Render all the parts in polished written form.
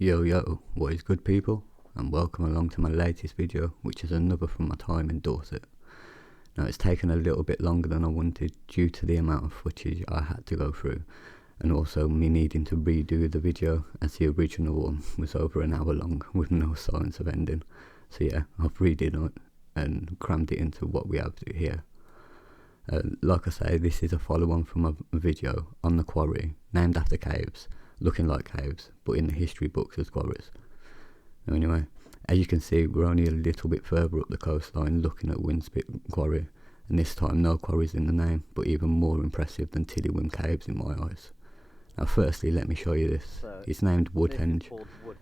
Yo yo, what is good people, and welcome along to my latest video, which is another from my time in Dorset. Now it's taken a little bit longer than I wanted due to the amount of footage I had to go through, and also me needing to redo the video as the original one was over an hour long with no signs of ending. So yeah, I've redone it and crammed it into what we have here. Like I say, this is a follow-on from a video on the quarry, named after caves, looking like caves, but in the history books as quarries. Anyway, as you can see, we're only a little bit further up the coastline looking at Winspit Quarry, and this time no quarries in the name, but even more impressive than Tilly Whim Caves in my eyes. Now firstly, let me show you this. It's named Woodhenge.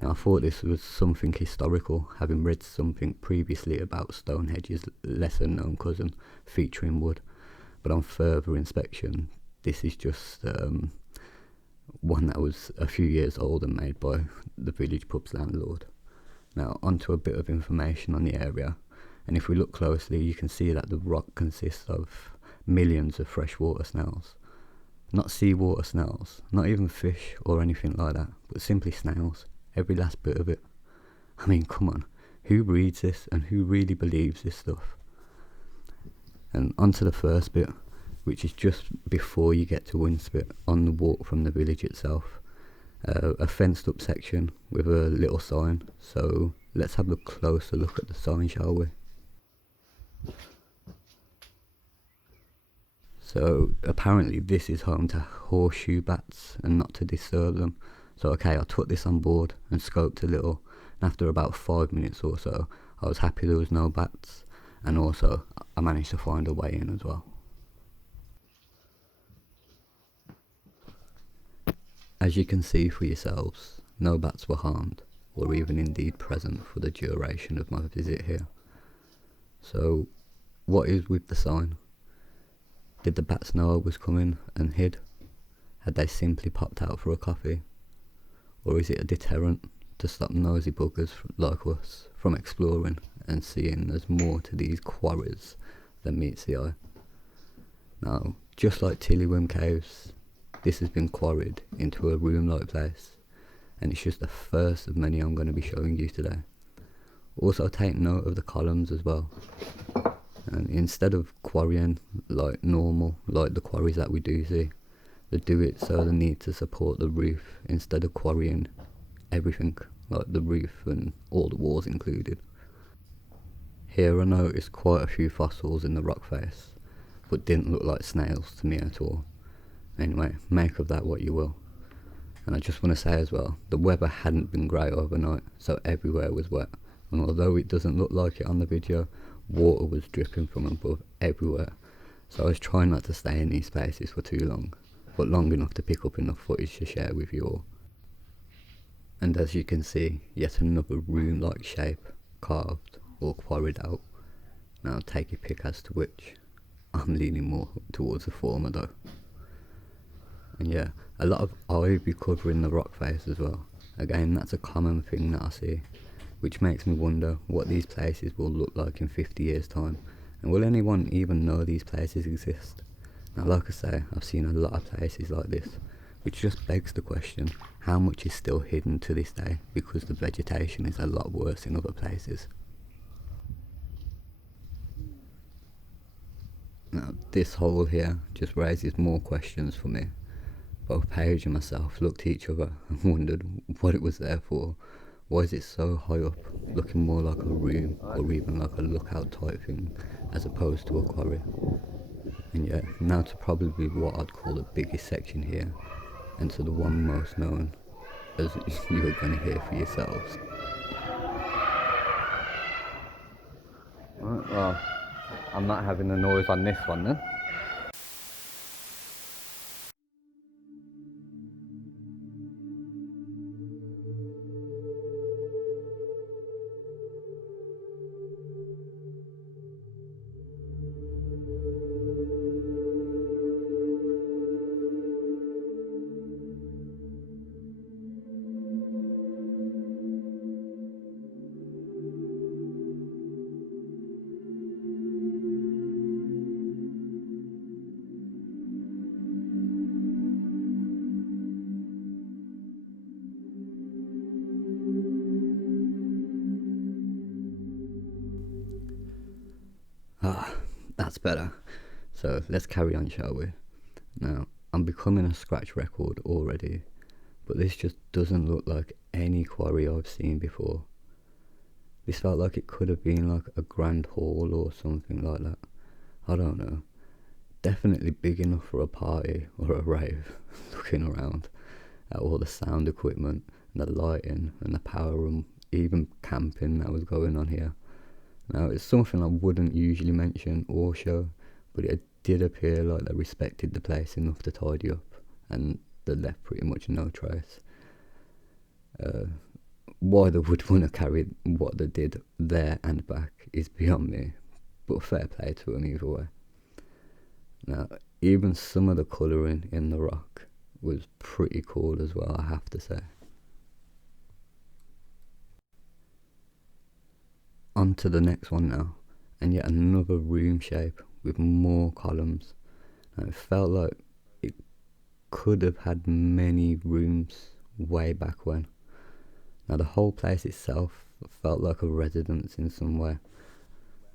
Now I thought this was something historical, having read something previously about Stonehenge's lesser known cousin featuring wood. But on further inspection, this is just one that was a few years old and made by the village pub's landlord. Now onto a bit of information on the area, and if we look closely you can see that the rock consists of millions of freshwater snails. Not seawater snails, not even fish or anything like that, but simply snails, every last bit of it. I mean, come on, who reads this and who really believes this stuff? And onto the first bit, which is just before you get to Winspit, on the walk from the village itself. A fenced up section with a little sign, so let's have a closer look at the sign, shall we? So apparently this is home to horseshoe bats and not to disturb them. So okay, I took this on board and scoped a little, and after about 5 minutes or so I was happy there was no bats, and also I managed to find a way in as well. As you can see for yourselves, no bats were harmed, or even indeed present for the duration of my visit here. So, what is with the sign? Did the bats know I was coming and hid? Had they simply popped out for a coffee? Or is it a deterrent to stop nosy buggers like us from exploring and seeing there's more to these quarries than meets the eye? Now, just like Tilly Whim Caves, this has been quarried into a room-like place, and it's just the first of many I'm going to be showing you today. Also take note of the columns as well, and instead of quarrying like normal, like the quarries that we do see, they do it so they need to support the roof instead of quarrying everything, like the roof and all the walls included. Here I noticed quite a few fossils in the rock face, but didn't look like snails to me at all. Anyway, make of that what you will. And I just want to say as well, the weather hadn't been great overnight, so everywhere was wet, and although it doesn't look like it on the video, water was dripping from above everywhere. So I was trying not to stay in these spaces for too long, but long enough to pick up enough footage to share with you all. And as you can see, yet another room-like shape, carved or quarried out. Now take your pick as to which. I'm leaning more towards the former though. And yeah, a lot of ivy covering the rock face as well. Again, that's a common thing that I see, which makes me wonder what these places will look like in 50 years time, and will anyone even know these places exist? Now like I say, I've seen a lot of places like this, which just begs the question, how much is still hidden to this day because the vegetation is a lot worse in other places? Now this hole here just raises more questions for me. Both Paige and myself looked at each other and wondered what it was there for. Why is it so high up, looking more like a room or even like a lookout type thing as opposed to a quarry? And yeah, now to probably what I'd call the biggest section here, and to the one most known, as you are going to hear for yourselves. Right, well, I'm not having the noise on this one then. Ah, that's better. So let's carry on, shall we? Now, I'm becoming a scratch record already, but this just doesn't look like any quarry I've seen before. This felt like it could have been like a grand hall or something like that. I don't know. Definitely big enough for a party or a rave. Looking around at all the sound equipment and the lighting and the power room, even camping that was going on here. Now, it's something I wouldn't usually mention or show, but it did appear like they respected the place enough to tidy up, and they left pretty much no trace. Why they would want to carry what they did there and back is beyond me, but fair play to them either way. Now, even some of the colouring in the rock was pretty cool as well, I have to say. On to the next one now, and yet another room shape with more columns. Now, it felt like it could have had many rooms way back when. Now, the whole place itself felt like a residence in some way.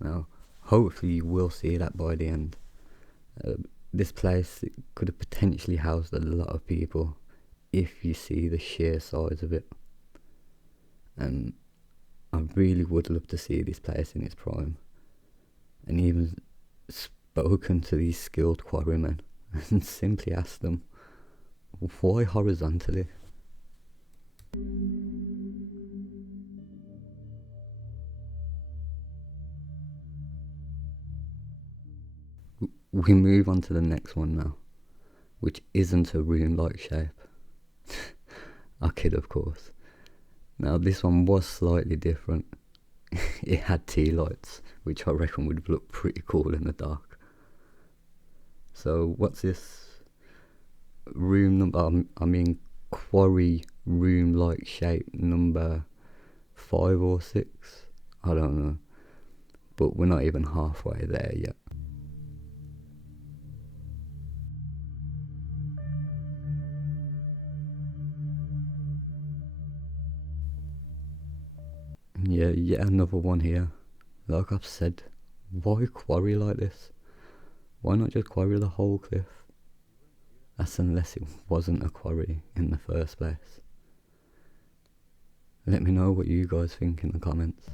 Now, hopefully you will see that by the end. This place could have potentially housed a lot of people if you see the sheer size of it. And I really would love to see this place in its prime, and even spoken to these skilled quarrymen and simply asked them, why horizontally? We move on to the next one now, which isn't a room-like shape. I kid, of course. Now, this one was slightly different. It had tea lights, which I reckon would look pretty cool in the dark. So, what's this room number? I mean, quarry room-like shape number 5 or 6? I don't know. But we're not even halfway there yet. Yeah, yet another one here. Like I've said, why quarry like this? Why not just quarry the whole cliff? That's unless it wasn't a quarry in the first place. Let me know what you guys think in the comments.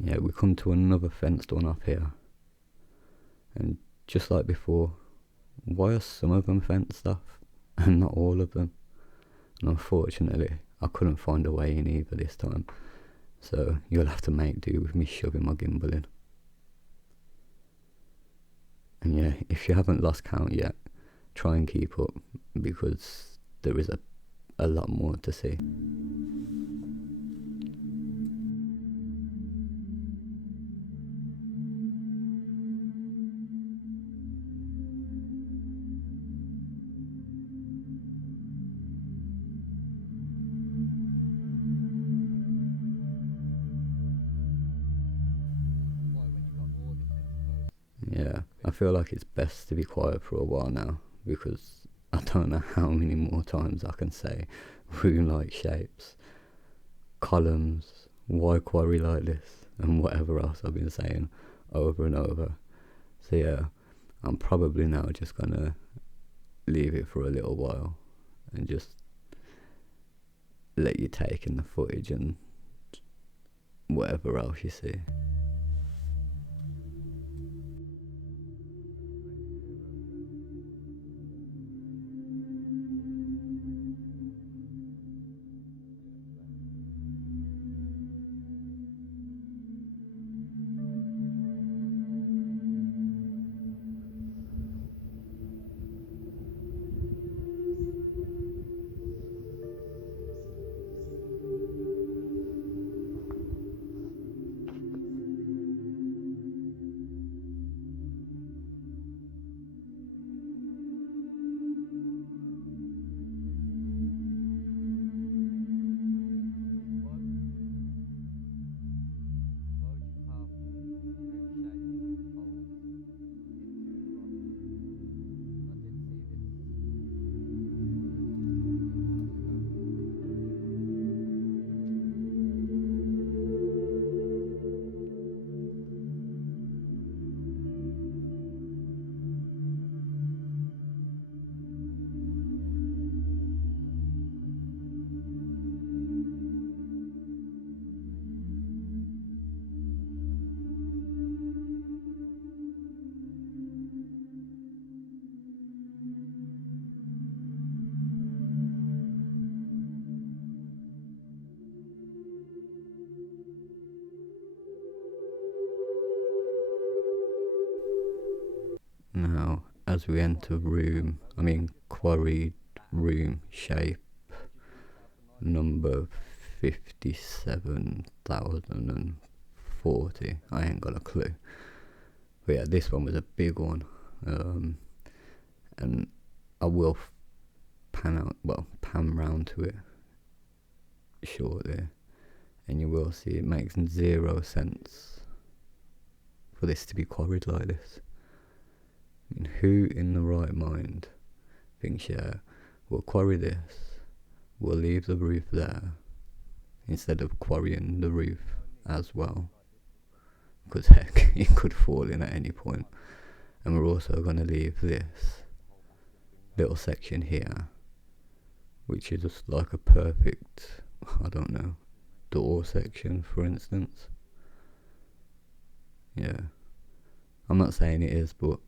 Yeah, we come to another fenced one up here. And just like before, why are some of them fenced off and not all of them? And unfortunately, I couldn't find a way in either this time. So you'll have to make do with me shoving my gimbal in. And yeah, if you haven't lost count yet, try and keep up, because there is a lot more to see. Yeah, I feel like it's best to be quiet for a while now, because I don't know how many more times I can say room-like shapes, columns, why quarry like this, and whatever else I've been saying over and over. So yeah, I'm probably now just gonna leave it for a little while and just let you take in the footage and whatever else you see. as we enter quarried room shape number 57,040. I ain't got a clue. But yeah, this one was a big one. And I will pan round to it shortly, and you will see it makes 0 sense for this to be quarried like this. I mean, who in the right mind thinks, yeah, we'll quarry this, we'll leave the roof there, instead of quarrying the roof as well, because heck, it could fall in at any point. And we're also going to leave this little section here, which is just like a perfect, I don't know, door section, for instance. Yeah, I'm not saying it is, but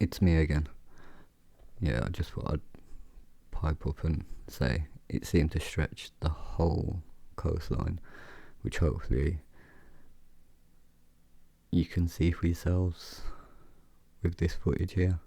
it's me again. Yeah, I just thought I'd pipe up and say it seemed to stretch the whole coastline, which hopefully you can see for yourselves with this footage here.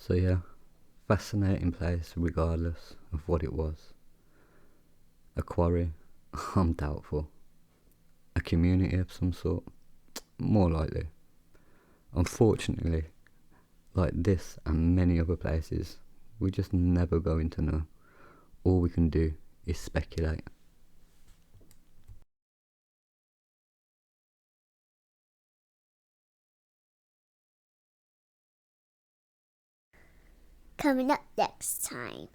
So yeah, fascinating place regardless of what it was. A quarry? I'm doubtful. A community of some sort? More likely. Unfortunately, like this and many other places, we're just never going to know. All we can do is speculate. Coming up next time.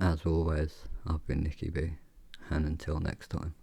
As always, I've been Nicky B, and until next time.